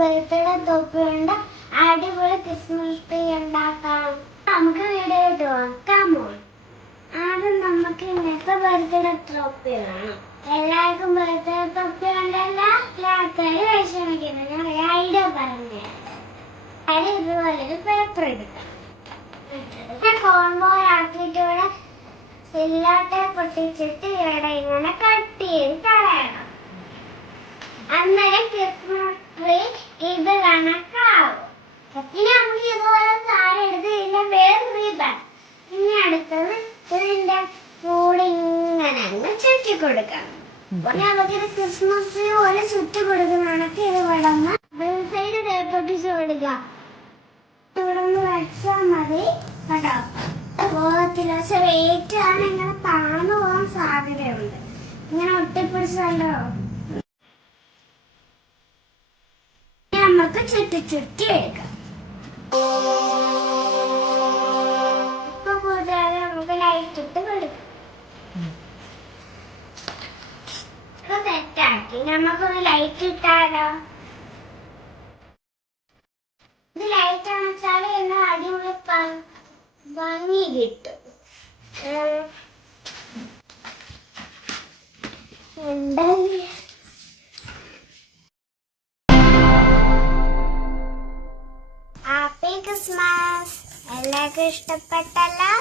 Birthday തൊപ്പി കൊണ്ട് അടിപൊളി ക്രിസ്മസ് ട്രീ ഉണ്ടാക്കാം. നമുക്ക് വീഡിയോ നോക്കാമോ? ആദ്യം നമുക്ക് ഇങ്ങനത്തെ ബർത്ത്ഡേ തൊപ്പി വേണം. എല്ലാവർക്കും ബർത്ത്ഡേ തൊപ്പി ഉണ്ടല്ല, ആൾക്കാർ വിഷമിക്കുന്നത്. ഞാൻ ഒരു ഐഡിയ പറഞ്ഞു. അതിൽ ഇതുപോലൊരു പേപ്പർ എടുക്കാം. കോൺബോൾ ആക്കിയിട്ട് ഇവിടെ സില്ലോട്ടെ പൊട്ടിച്ചിട്ട് ഇവിടെ ഇങ്ങനെ കട്ട് ചെയ്ത് കളയണം. അന്നേരം ക്രിസ്മസ് ട്രീ ഇത് കണക്കാവും. ഇനി നമുക്ക് ഇതുപോലെ സാരി എടുത്ത് ഇതിന്റെ പേര് റീബൺ. ഇനി അടുത്തത് ഇതിന്റെ കൂടെ ഇങ്ങനെ ചുറ്റി കൊടുക്കാം. നമുക്കിത് ക്രിസ്മസ് ട്രീ പോലെ ചുറ്റി കൊടുക്കുന്നതാണൊക്കെ ഇത് വിടന്ന് സൈഡ് പേപ്പർ പീസ് കൊടുക്കാം. ഇവിടെ നിന്ന് വെച്ചാൽ മതി കേട്ടോ. പോകത്തില്ല. പക്ഷെ വെയിറ്റ് ആണ്, ഇങ്ങനെ താഴ്ന്നു പോകാൻ സാധ്യതയുണ്ട്. ഇങ്ങനെ ഒട്ടിപ്പിടിച്ചല്ലോ. നമുക്ക് ചുറ്റി ചുറ്റി എടുക്കാം. ഇപ്പൊ കൂടാതെ നമുക്ക് ലൈറ്റ് ഇട്ട് കൊടുക്കാം. സെറ്റാക്കി നമുക്കൊന്ന് ലൈറ്റ് ഇട്ടാലോ. ഇത് ലൈറ്റ് അണച്ചാല് ഇന്ന് അടിപൊളി ഭംഗി കിട്ടും. Happy Christmas. എല്ലാവർക്കും ഇഷ്ടപ്പെട്ടല്ലോ?